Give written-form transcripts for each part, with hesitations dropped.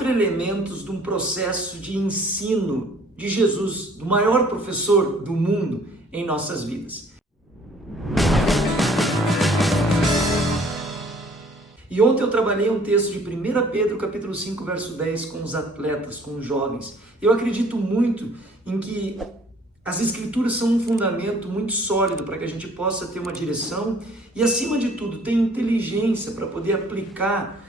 4 elementos de um processo de ensino de Jesus, do maior professor do mundo em nossas vidas. E ontem eu trabalhei um texto de 1 Pedro, capítulo 5, verso 10, com os atletas, com os jovens. Eu acredito muito em que as escrituras são um fundamento muito sólido para que a gente possa ter uma direção e, acima de tudo, ter inteligência para poder aplicar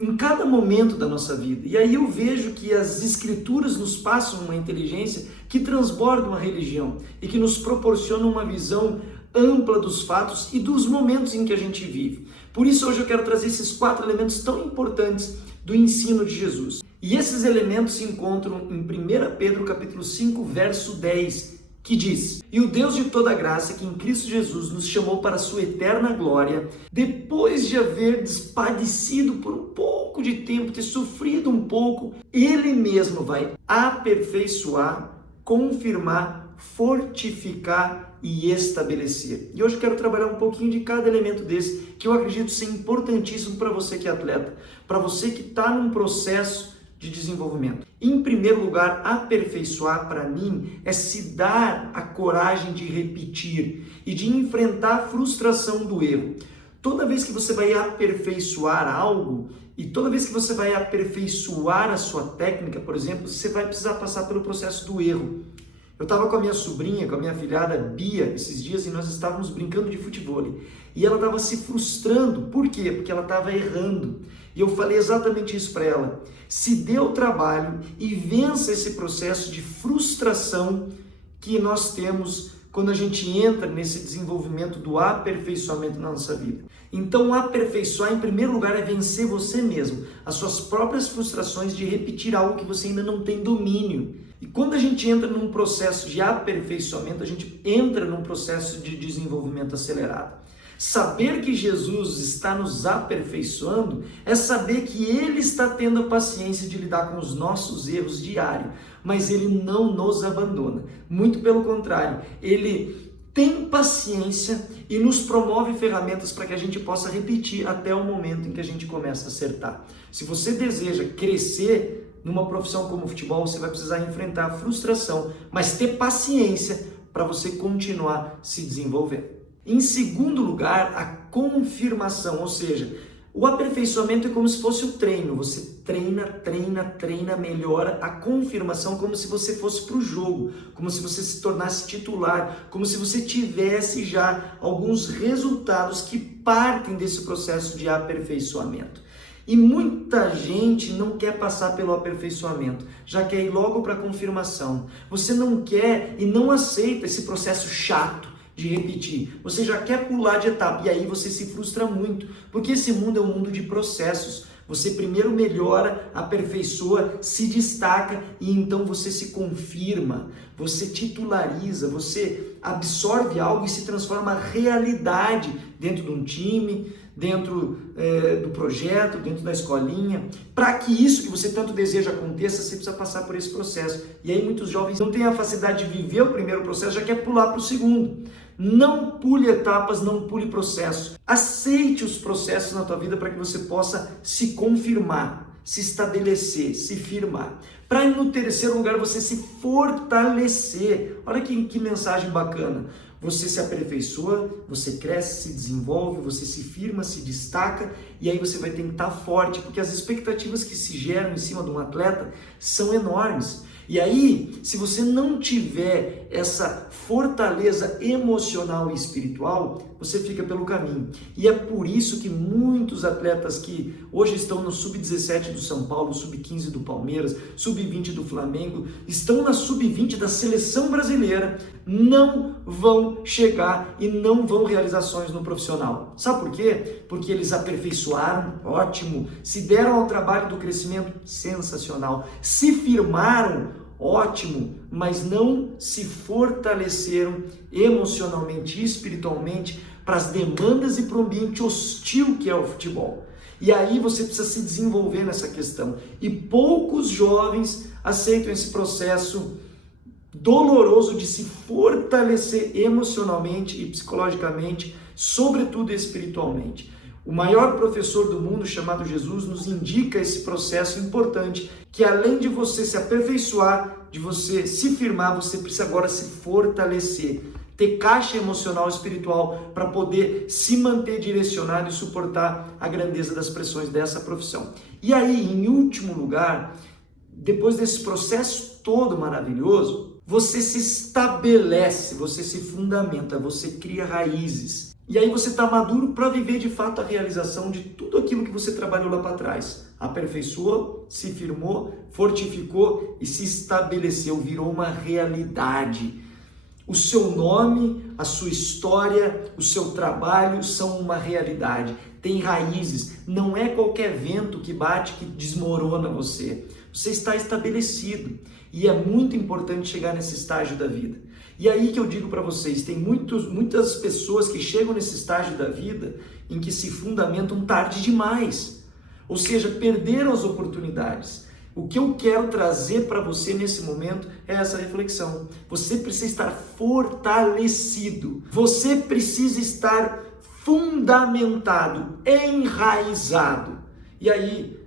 em cada momento da nossa vida. E aí eu vejo que as escrituras nos passam uma inteligência que transborda uma religião e que nos proporciona uma visão ampla dos fatos e dos momentos em que a gente vive. Por isso hoje eu quero trazer esses 4 elementos tão importantes do ensino de Jesus. E esses elementos se encontram em 1 Pedro capítulo 5, verso 10, que diz: "E o Deus de toda graça, que em Cristo Jesus nos chamou para a sua eterna glória, depois de haver padecido por um pouco de tempo, ter sofrido um pouco, Ele mesmo vai aperfeiçoar, confirmar, fortificar e estabelecer." E hoje eu quero trabalhar um pouquinho de cada elemento desse, que eu acredito ser importantíssimo para você que é atleta, para você que está num processo de desenvolvimento. Em primeiro lugar, aperfeiçoar para mim é se dar a coragem de repetir e de enfrentar a frustração do erro. Toda vez que você vai aperfeiçoar algo e toda vez que você vai aperfeiçoar a sua técnica, por exemplo, você vai precisar passar pelo processo do erro. Eu estava com a minha sobrinha, com a minha filhada Bia, esses dias, e nós estávamos brincando de futebol. E ela estava se frustrando. Por quê? Porque ela estava errando. E eu falei exatamente isso para ela. Se dê o trabalho e vença esse processo de frustração que nós temos quando a gente entra nesse desenvolvimento do aperfeiçoamento na nossa vida. Então, aperfeiçoar, em primeiro lugar, é vencer você mesmo, as suas próprias frustrações de repetir algo que você ainda não tem domínio. E quando a gente entra num processo de aperfeiçoamento, a gente entra num processo de desenvolvimento acelerado. Saber que Jesus está nos aperfeiçoando é saber que Ele está tendo a paciência de lidar com os nossos erros diários, mas Ele não nos abandona. Muito pelo contrário, Ele tem paciência e nos promove ferramentas para que a gente possa repetir até o momento em que a gente começa a acertar. Se você deseja crescer numa profissão como o futebol, você vai precisar enfrentar a frustração, mas ter paciência para você continuar se desenvolvendo. Em segundo lugar, a confirmação, ou seja, o aperfeiçoamento é como se fosse o treino. Você treina, melhora. A confirmação como se você fosse para o jogo, como se você se tornasse titular, como se você tivesse já alguns resultados que partem desse processo de aperfeiçoamento. E muita gente não quer passar pelo aperfeiçoamento, já quer ir logo para a confirmação. Você não quer e não aceita esse processo chato de repetir. Você já quer pular de etapa e aí você se frustra muito, porque esse mundo é um mundo de processos. Você primeiro melhora, aperfeiçoa, se destaca e então você se confirma, você titulariza, você absorve algo e se transforma realidade dentro de um time, dentro do projeto, dentro da escolinha. Para que isso que você tanto deseja aconteça, você precisa passar por esse processo. E aí muitos jovens não têm a facilidade de viver o primeiro processo, já quer pular para o segundo. Não pule etapas, não pule processo. Aceite os processos na tua vida para que você possa se confirmar, se estabelecer, se firmar. Para no terceiro lugar você se fortalecer. Olha que mensagem bacana. Você se aperfeiçoa, você cresce, se desenvolve, você se firma, se destaca e aí você vai ter que estar forte, porque as expectativas que se geram em cima de um atleta são enormes. E aí, se você não tiver essa fortaleza emocional e espiritual, você fica pelo caminho. E é por isso que muitos atletas que hoje estão no Sub-17 do São Paulo, Sub-15 do Palmeiras, Sub-20 do Flamengo, estão na Sub-20 da seleção brasileira, não vão chegar e não vão realizar sonhos no profissional. Sabe por quê? Porque eles aperfeiçoaram, ótimo, se deram ao trabalho do crescimento, sensacional, se firmaram, ótimo, mas não se fortaleceram emocionalmente e espiritualmente para as demandas e para o ambiente hostil que é o futebol. E aí você precisa se desenvolver nessa questão. E poucos jovens aceitam esse processo doloroso de se fortalecer emocionalmente e psicologicamente, sobretudo espiritualmente. O maior professor do mundo, chamado Jesus, nos indica esse processo importante, que além de você se aperfeiçoar, de você se firmar, você precisa agora se fortalecer, ter caixa emocional e espiritual para poder se manter direcionado e suportar a grandeza das pressões dessa profissão. E aí, em último lugar, depois desse processo todo maravilhoso, você se estabelece, você se fundamenta, você cria raízes. E aí você está maduro para viver de fato a realização de tudo aquilo que você trabalhou lá para trás. Aperfeiçoou, se firmou, fortificou e se estabeleceu, virou uma realidade. O seu nome, a sua história, o seu trabalho são uma realidade. Tem raízes. Não é qualquer vento que bate que desmorona você. Você está estabelecido. E é muito importante chegar nesse estágio da vida. E aí que eu digo para vocês, tem muitas pessoas que chegam nesse estágio da vida em que se fundamentam tarde demais. Ou seja, perderam as oportunidades. O que eu quero trazer para você nesse momento é essa reflexão. Você precisa estar fortalecido. Você precisa estar fundamentado, enraizado. E aí,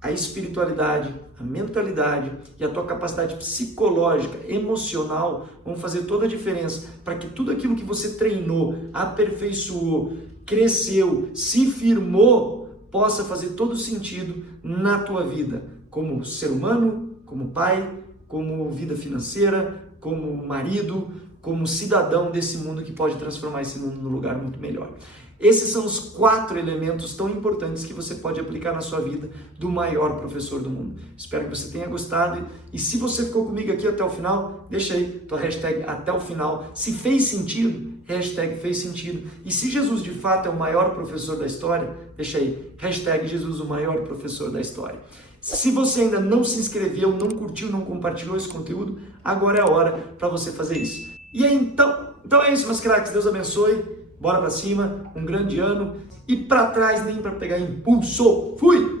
a espiritualidade, a mentalidade e a tua capacidade psicológica, emocional vão fazer toda a diferença para que tudo aquilo que você treinou, aperfeiçoou, cresceu, se firmou, possa fazer todo sentido na tua vida, como ser humano, como pai, como vida financeira, como marido, como cidadão desse mundo que pode transformar esse mundo num lugar muito melhor. Esses são os 4 elementos tão importantes que você pode aplicar na sua vida do maior professor do mundo. Espero que você tenha gostado e se você ficou comigo aqui até o final, deixa aí tua hashtag até o final. Se fez sentido, hashtag fez sentido. E se Jesus de fato é o maior professor da história, deixa aí, hashtag Jesus o maior professor da história. Se você ainda não se inscreveu, não curtiu, não compartilhou esse conteúdo, agora é a hora para você fazer isso. E aí, então é isso, meus craques. Deus abençoe. Bora pra cima, um grande ano. E pra trás nem para pegar impulso. Fui!